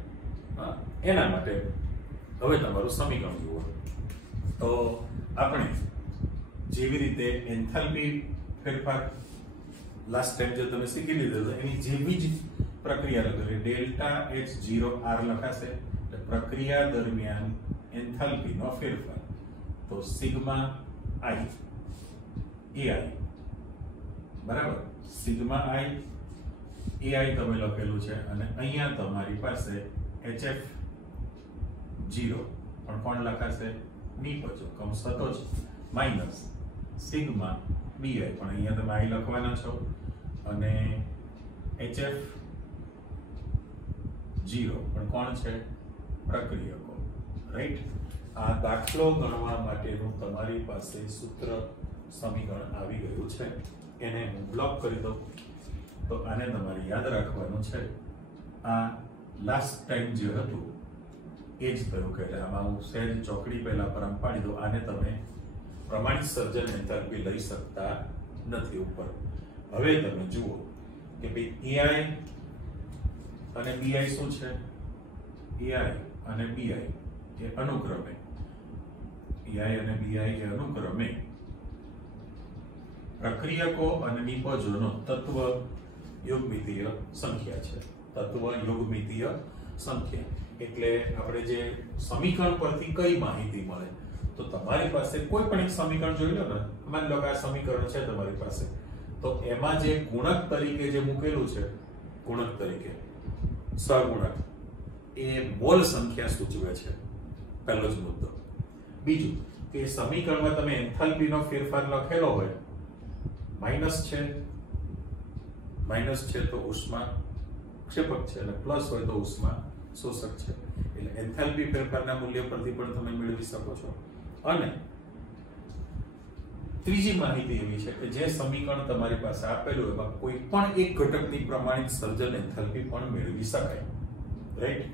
એના માટે હવે તમારું સમીકરણ જુઓ. તો આપણે જેવી રીતે એન્થાલ્પી ફેરફાર લાસ્ટ ટાઈમ જે તમે શીખી લીધું એની જેવી જ પ્રક્રિયા લખેલી, ડેલ્ટા H0R લખાશે. પ્રક્રિયા દરમિયાન એન્થાલ્પીનો ફેરફાર, તો સિગ્મા I AI, બરાબર? સિગ્મા I AI તમે લખેલું છે, અને અહીંયા તમારી પાસે HF0 પણ કોણ લખાશે? નીપજો કૌંસ હતો જ, માઇનસ સિગ્મા BI પણ અહીંયા તમે I લખવાના છો, અને HF0 પણ કોણ છે? પ્રક્રિયકો. રાઈટ? આ દાખલો ગણવા માટેનું તમારી પાસે સૂત્ર સમીકરણ આવી ગયું છે. એને હું બ્લોક કરી દઉં. તો આને તમારે યાદ રાખવાનું છે. આ લાસ્ટ ટાઈમ જે હતું એ જ થયું કે આમાં હું સહેજ ચોકડી પહેલા પર પાડી દઉં. આને તમે પ્રમાણિત સર્જન એન્થાલ્પી લઈ શકતા નથી ઉપર. હવે તમે જુઓ કે ભાઈ AI અને BI શું છે? AI અને BI એ અનુક્રમે પ્રક્રિયકો અને નિપજોનો તત્વ યોગમિતીય સંખ્યા છે. તત્વ યોગમિતીય સંખ્યા એટલે આપણે જે સમીકરણ પરથી કઈ માહિતી મળે? તો તમારી પાસે કોઈ પણ એક સમીકરણ જોઈ લો ને, માની લો કે આ સમીકરણ છે તમારી પાસે, તો એમાં જે ગુણક તરીકે જે મૂકેલું છે, ગુણક તરીકે સહગુણક, એ મોલ સંખ્યા સૂચવે છે. પહેલો જ મુદ્દો. બીજું કે સમીકરણમાં તમે એન્થાલ્પીનો ફેરફાર લખેલો હોય, માઈનસ છે તો ઉષ્મા ક્ષેપક છે અને પ્લસ હોય તો ઉષ્મા શોષક છે. એટલે એન્થાલ્પી ફેરફારના મૂલ્ય પરથી પણ તમે મેળવી શકો છો. અને ત્રીજી માહિતી એવી છે કે જે સમીકરણ તમારી પાસે આપેલું એમાં કોઈ પણ એક ઘટકની પ્રમાણિત સર્જન એન્થાલ્પી પણ મેળવી શકાય. રાઈટ?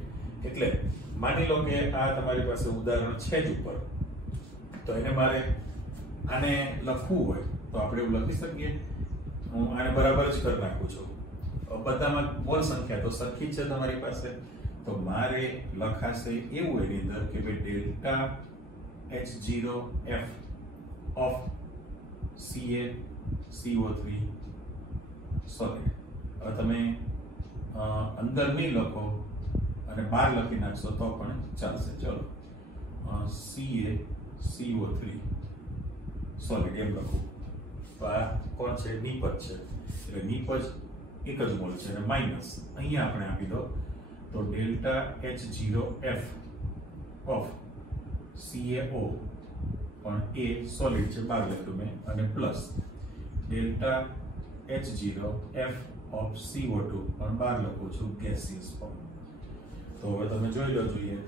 એટલે માની લો કે આ તમારી પાસે ઉદાહરણ છે જ ઉપર, તો એને મારે આને લખવું હોય તો આપણે એવું લખી શકીએ. હું આને બરાબર જ કરી નાખું છું. બધામાં મોલ સંખ્યા તો સરખી જ છે તમારી પાસે, તો મારે લખાશે એવું એની અંદર કે ભાઈ delta H0F of CaCO3 solid. હવે તમે અંદર નહીં લખો અને બહાર લખી નાખશો તો પણ ચાલશે. ચલો CaCO3 સોલિડ એમ લખું. તો આ કોણ છે? નિપજ છે. એટલે નિપજ એક જ મોલ છે અને માઈનસ અહીંયા આપણે આપી દો તો ડેલ્ટા H0F ઓફ CaO પણ એ સોલિડ છે, બહાર લખ્યું મેં, અને plus delta H0F of CO2 પણ બહાર લખું છું, ગેસિયસ ફોર્મ. તો હવે તમે જોઈ લો જોઈએ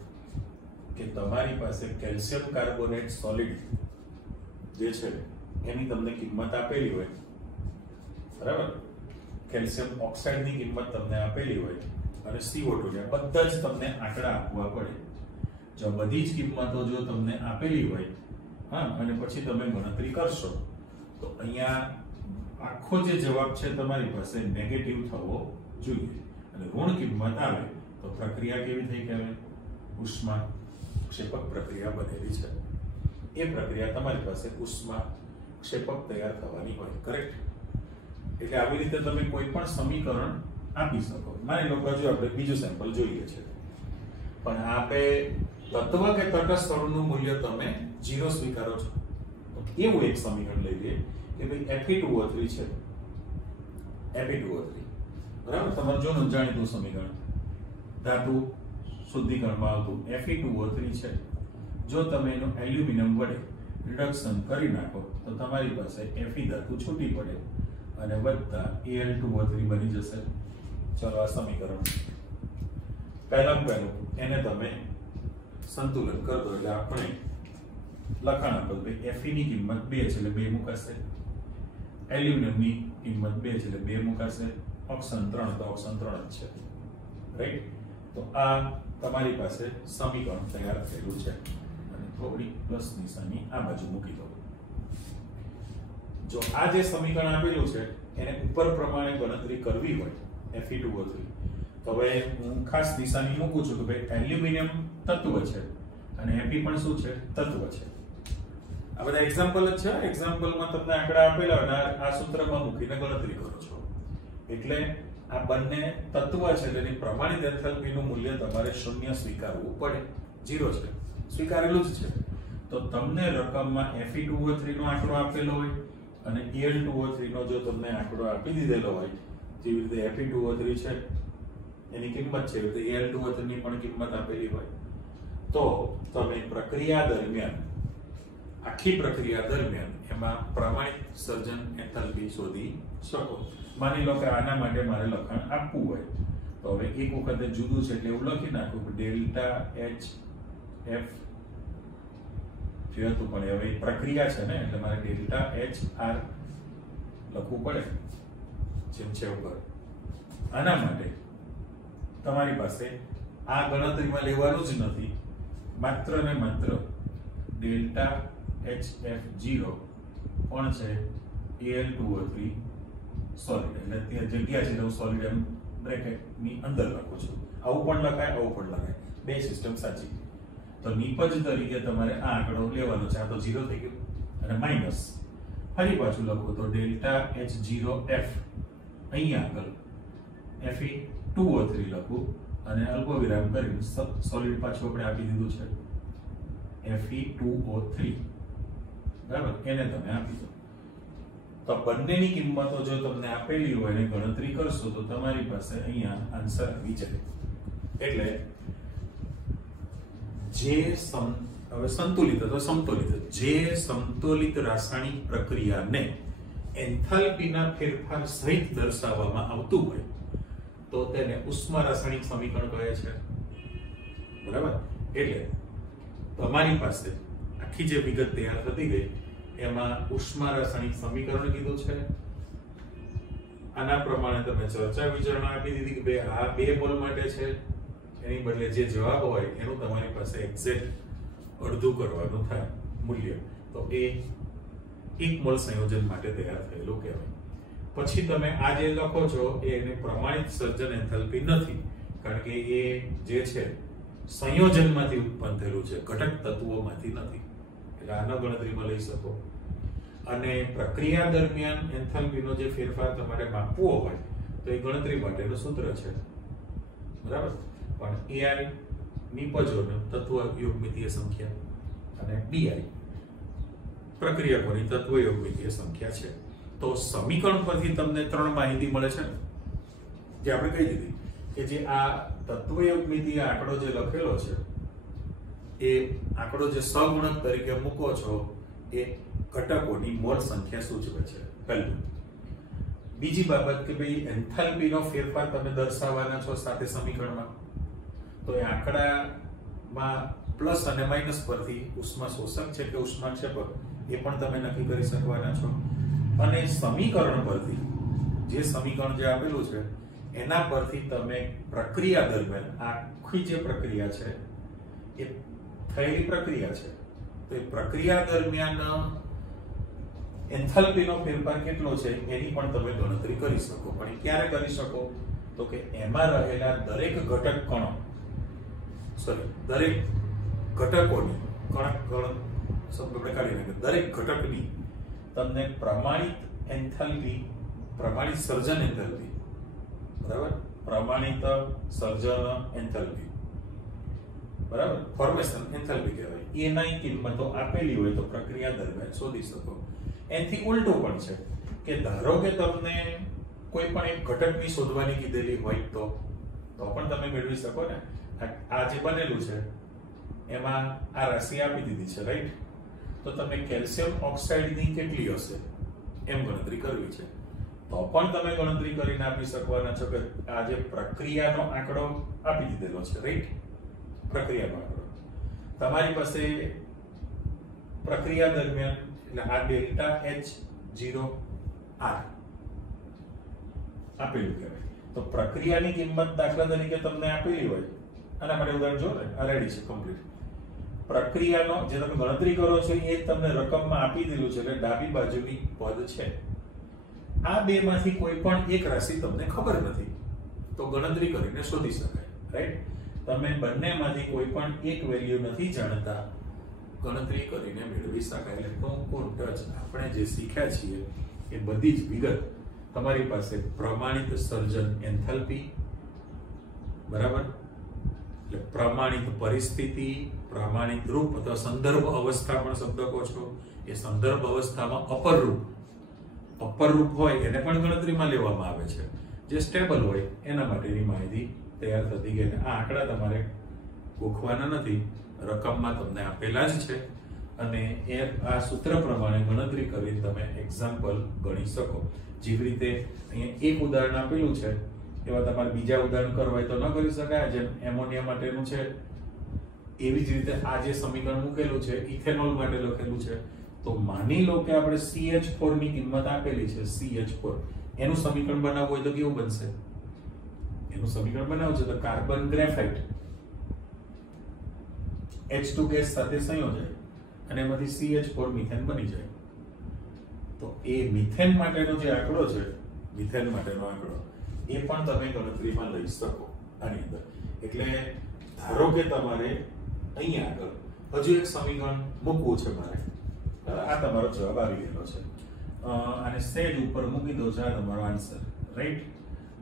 કે તમારી પાસે કેલ્શિયમ કાર્બોનેટ સોલિડ જે છે એની તમને કિંમત આપેલી હોય, બરાબર? કેલ્શિયમ ઓક્સાઇડની કિંમત તમને આપેલી હોય અને CO2 ને બધા જ તમને આંકડા આપવા પડે. જો બધી જ કિંમતો જો તમને આપેલી હોય, હા, અને પછી તમે ગણતરી કરશો તો અહીંયા આખો જે જવાબ છે તમારી પાસે નેગેટિવ થવો જોઈએ. અને ઋણ કિંમત આવે તો પ્રક્રિયા કેવી થઈ કહેવાય? ઉષ્મા ક્ષેપક પ્રક્રિયા બનેલી છે. એ પ્રક્રિયા તમારી પાસે ઉષ્મા ક્ષેપક તૈયાર થવાની હોય. કરેક્ટ? એટલે આવી રીતે તમે કોઈ પણ સમીકરણ આપી શકો. માની લો જો આપણે બીજું સેમ્પલ જોઈએ છે, પણ આપે તત્વ કે તટસ્થ અણુનું મૂલ્ય તમે 0 સ્વીકારો છો. એવું એક સમીકરણ લઈ લઈએ કે ભાઈ Fe2O3 છે. Fe2O3 બરાબર? તમારું જૂનું જાણીતું સમીકરણ, ધાતુ શુદ્ધિકરણમાં આવતું Fe2O3 છે. જો તમે એનું એલ્યુમિનિયમ વડે રિડક્શન કરી નાખો તો તમારી પાસે Fe ધાતુ છૂટી પડે અને વધતા Al2O3 બની જશે. ચલો આ સમીકરણ પહેલું એને તમે સંતુલન કરી દો. એટલે આપણે લખાણ આપો ભાઈ Fe ની કિંમત 2 છે એટલે 2 મુકાશે, એલ્યુમિનિયમ ની કિંમત 2 છે એટલે 2 મુકાશે, ઓક્સન 3 તો ઓક્સન 3 જ છે. રાઈટ? તો આ તમારી પાસે સમીકરણ તૈયાર થયેલું છે. અને થોડી પ્લસ નિશાની આ બાજુ મૂકી દો. જો આ જે સમીકરણ આપેલું છે એને ઉપર પ્રમાણે ગણતરી કરવી હોય Fe2O3, તો હવે હું ખાસ નિશાની મૂકું છું કે ભાઈ એલ્યુમિનિયમ તત્વ છે અને Fe પણ શું છે? તત્વ છે. આ બધા એક્ઝામ્પલ જ છે. એક્ઝામ્પલમાં તમને આંકડા આપેલા અને આ સૂત્રમાં મૂકીને ગણતરી કરો છો. એટલે આ બંને તત્વ છે તેની પ્રમાણિત એન્થાલ્પીનું મૂલ્ય તમારે 0 સ્વીકારવું પડે. 0 છે, સ્વીકારેલું જ છે. તો તમને રકમમાં Fe2O3 નો આંકડો આપેલો હોય અને Al2O3 નો જો તમને આંકડો આપી દીધેલો હોય, જેવી રીતે Fe2O3 છે એની કિંમત છે, તો Al2O3 ની પણ કિંમત આપેલી હોય, તો તમે પ્રક્રિયા દરમિયાન, આખી પ્રક્રિયા દરમિયાન એમાં પ્રમાણિત સર્જન એન્થાલ્પી શોધી શકો. માની લો કે આના માટે મારે લખાણ આપવું હોય તો હવે એક વખતે જુદું છે એટલે એવું લખી નાખું કે ડેલ્ટા એચ એફ જે હતું, પણ હવે પ્રક્રિયા છે ને એટલે મારે ડેલ્ટા એચ આર લખવું પડે જેમ છે ઉપર. આના માટે તમારી પાસે આ ગણતરીમાં લેવાનું જ નથી, માત્ર ને માત્ર ડેલ્ટા એચ એફ 0 પણ છે Al2O3 સોલિડ, એટલે ત્યાં જગ્યા છે તો સોલિડ એમ બ્રેકેટની અંદર લખું છું. આવું પણ લખાય, આવું પણ લખાય, બે સિસ્ટમ સાચી. તો નિપજ તરીકે તમારે આ આંકડો લેવાનો છે. આ તો 0 થઈ ગયું અને માઇનસ ફરી પાછું લખો તો ડેલ્ટા H0F અહીંયા આગળ Fe2O3 લખું અને અલ્પવિરામ કરીને સોલિડ પાછું આપણે આપી દીધું છે Fe2O3, બરાબર, એને તમે આપી દો. તો બંનેની કિંમતો જો તમને આપેલી હોય અને ગણતરી કરશો તો તમારી પાસે અહીંયા આન્સર આવી જાય. એટલે જે હવે સંતુલિત અથવા સમતોલિત, જે સમતોલિત રાસાયણિક પ્રક્રિયાને એન્થાલ્પીના ફેરફાર સહિત દર્શાવવામાં આવતું હોય તો તેને ઉષ્મા રાસાયણિક સમીકરણ કહે છે, બરાબર. એટલે તમારી પાસે આખી જે વિગત તૈયાર થતી ગઈ એમાં ઉષ્મા રાસાયણિક સમીકરણ કીધું છે. આના પ્રમાણે તમે ચર્ચા વિચારણા આપી દીધી કે બે આ 2 મોલ માટે છે, એની બદલે જે જવાબ હોય એનું તમારી પાસે એક્ઝેક્ટ અડધું કરવાનું થાય મૂલ્ય, તો એ 1 મોલ સંયોજન માટે તૈયાર થયેલું કહેવાય. પછી તમે આ જે લખો છો એને પ્રમાણિત સર્જન એન્થાલ્પી નથી, કારણ કે એ જે છે સંયોજનમાંથી ઉત્પન્ન થયેલું છે, ઘટક તત્વોમાંથી નથી, એટલે આનો ગણતરીમાં લઈ શકો. અને પ્રક્રિયા દરમિયાન એન્થાલ્પીનો જે ફેરફાર તમારે માપવો હોય તો એ ગણતરી માટેનું સૂત્ર છે, બરાબર. પણ AI નિપજોનો તત્વ યોગમિતીય સંખ્યા અને DI પ્રક્રિયકોની તત્વ યોગમિતીય સંખ્યા છે. તો સમીકરણ પરથી તમને 3 માહિતી મળે છે ને, જે આપણે કહી દીધી કે જે આ તત્વ યોગમિતીય આંકડો જે લખેલો છે એ આંકડો જે સહગુણક તરીકે મૂકો છો એ ઘટકોની મોલ સંખ્યા સૂચવે છે, પહેલું. બીજી બાબત કે ભાઈ એન્થાલ્પીનો ફેરફાર તમે દર્શાવવાના છો સાથે સમીકરણમાં, તો એ આંકડામાં પ્લસ અને માઇનસ પરથી ઉષ્મા શોષક છે કે ઉષ્માક્ષેપક એ પણ તમે નક્કી કરી શકવાના છો. અને સમીકરણ પરથી જે સમીકરણ જે આપેલું છે એના પરથી તમે પ્રક્રિયા દરમિયાન આખી જે પ્રક્રિયા છે એ થયેલી પ્રક્રિયા છે, તો એ પ્રક્રિયા દરમિયાન એન્થાલ્પીનો ફેરફાર કેટલો છે એની પણ તમે ગણતરી કરી શકો. પણ એ ક્યારે કરી શકો તો કે એમાં રહેલા દરેક ઘટક કણો દરેક ઘટકોની દરેક ઘટકની તમને પ્રમાણિત એન્થાલ્પી, પ્રમાણિત સર્જન એન્થાલ્પી, બરાબર, પ્રમાણિત સર્જન એન્થાલ્પી, બરાબર, ફોર્મેશન એન્થાલ્પી કહેવાય, એની કિંમતો આપેલી હોય તો પ્રક્રિયા દરમિયાન શોધી શકો. એનાથી ઉલટું પણ છે કે ધારો કે તમને કોઈ પણ એક ઘટકની શોધવાની કીધેલી હોય તો પણ તમે મેળવી શકો ને. આ જે બનેલું છે એમાં આ રાશિ આપી દીધી છે, રાઈટ. તો તમે કેલ્શિયમ ઓક્સાઇડની કેટલી હશે એમ ગણતરી કરવી છે તો પણ તમે ગણતરી કરીને આપી શકવાના છો કે આ જે પ્રક્રિયાનો આંકડો આપી દીધેલો છે, રાઈટ. પ્રક્રિયાનો આંકડો તમારી પાસે પ્રક્રિયા દરમિયાન એટલે આ ડેલ્ટા H0R આપેલું કહેવાય. તો પ્રક્રિયાની કિંમત દાખલા તરીકે તમને આપેલી હોય, આના માટે ઉદાહરણ જો ને, આ રેડી છે કમ્પ્લીટ. પ્રક્રિયાનો જે તમે ગણતરી કરો છો એ તમને રકમમાં આપી દીધું છે, એટલે ડાબી બાજુની પદ છે. આ બે માંથી કોઈ પણ એક રાશિ તમને ખબર નથી તો ગણતરી કરીને શોધી શકાય, રાઈટ. તમે બંનેમાંથી કોઈ પણ એક વેલ્યુ નથી જાણતા, ગણતરી કરીને મેળવી શકાય. એટલે ટૂંકું ટચ આપણે જે શીખ્યા છીએ એ બધી જ વિગત તમારી પાસે પ્રમાણિત સર્જન એન્થાલ્પી, બરાબર, એટલે પ્રમાણિત પરિસ્થિતિ, પ્રમાણિત રૂપ અથવા સંદર્ભ અવસ્થા પણ શબ્દ કહો છો. એ સંદર્ભ અવસ્થામાં અપર રૂપ હોય એને પણ ગણતરીમાં લેવામાં આવે છે. જે સ્ટેબલ હોય એના માટેની માહિતી તૈયાર થતી ગઈ. આ આંકડા તમારે ગોખવાના નથી, રકમમાં તમને આપેલા જ છે અને એ આ સૂત્ર પ્રમાણે ગણતરી કરીને તમે એક્ઝામ્પલ ગણી શકો. જેવી રીતે અહીંયા એક ઉદાહરણ આપેલું છે એવા તમારે બીજા ઉદાહરણ કરવા હોય તો ન કરી શકાય. જેમ એમોનિયા માટેનું છે એવી જ રીતે આ જે સમીકરણ મૂકેલું છે ઇથેનોલ માટે લખેલું છે. તો માની લો કે આપણે CH4 ની કિંમત આપેલી છે, CH4 એનું સમીકરણ બનાવવું હોય તો કેવું બનશે? એનું સમીકરણ બનાવવું છે તો કાર્બન ગ્રેફાઇટ H2 ગેસ સાથે સંયોજાય અને એમાંથી CH4 મિથેન બની જાય. તો એ મિથેન માટેનો જે આંકડો છે, મિથેન માટેનો આંકડો એ પણ તમે ગણતરીમાં લઈ શકો આની અંદર. એટલે ધારો કે તમારે અહીંયા આગળ હજુ એક સમીકરણ મૂકવું છે મારે. આ તમારો જવાબ આવી ગયેલો છે. આને સેજ ઉપર મૂકી દો, આ તમારો આન્સર, રાઈટ?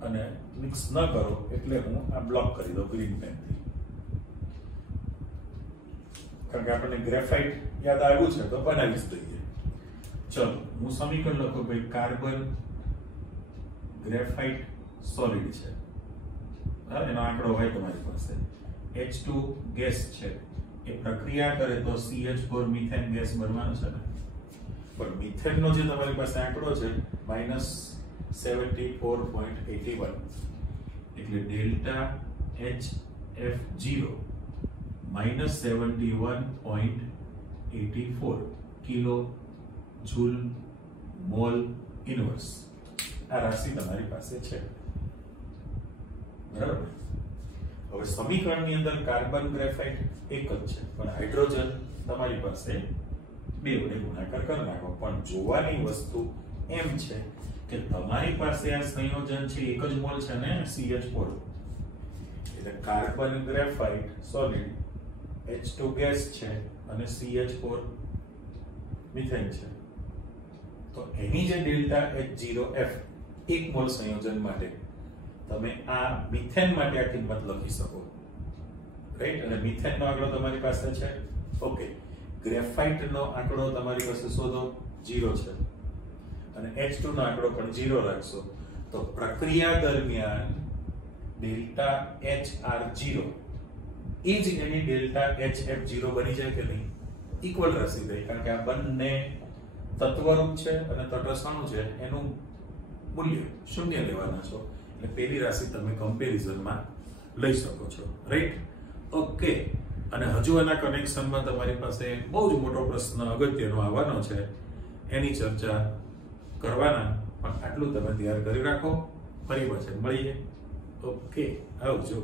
અને મિક્સ ન કરો એટલે હું આ બ્લોક કરી દઉં ગ્રીન પેનથી, કારણ કે આપણને ગ્રેફાઇટ યાદ આવ્યું છે તો બનાવી જ દઈએ. ચલો હું સમીકરણ લખું ભાઈ, કાર્બન ગ્રેફાઇટ સોલિડ છે, એનો આંકડો હોય તમારી પાસે. H2 ગેસ છે, એ પ્રક્રિયા કરે તો CH4 મિથેન ગેસ બનવાનો છે ને. પણ મિથેનનો જે તમારી પાસે આંકડો છે -74.81, એટલે delta HF0 -71.84 kilo joule mall inverse. આ રાશિ તમારી પાસે છે, બરાબર? હવે સમીકરણની અંદર કાર્બન ગ્રેફાઇટ એક જ છે, પણ હાઇડ્રોજન તમારી પાસે 2 વડે ગુણાકાર કરી નાખો. પણ જોવાની વસ્તુ એમ છે કે તમારી પાસે આ સંયોજન છે એક જ મોલ છે ને, CH4. એટલે carbon graphite solid H2 gas છે અને CH4 મિથેન છે. તો એની જે ડેલ્ટા H0F એક મોલ સંયોજન માટે તમે આ મિથેન માટે આ કિંમત લખી શકો, રાઈટ? અને મિથેન નો આંકડો તમારી પાસે છે, ઓકે. ગ્રેફાઇટ નો આંકડો તમારી પાસે શોધો, 0 છે, અને H2 નો આંકડો પણ 0 રાખશો તો પ્રક્રિયા દરમિયાન ડેલ્ટા HR0 એ જ એની ડેલ્ટા HF0 બની જાય કે નહીં? ઇક્વલ રાશિ થઈ, કારણ કે આ બંને તત્વરૂપ છે અને તટસ્થ અણુ છે, એનું મૂલ્ય 0 લેવાના છો. એટલે પેલી રાશિ તમે કમ્પેરિઝનમાં લઈ શકો છો, રાઈટ? ઓકે. અને હજુ આના કનેક્શનમાં તમારી પાસે બહુ જ મોટો પ્રશ્ન અગત્યનો આવવાનો છે, એની ચર્ચા કરવાના. પણ આટલું તમે તૈયાર કરી રાખો, ફરી પાછળ મળીએ. ઓકે, આવજો.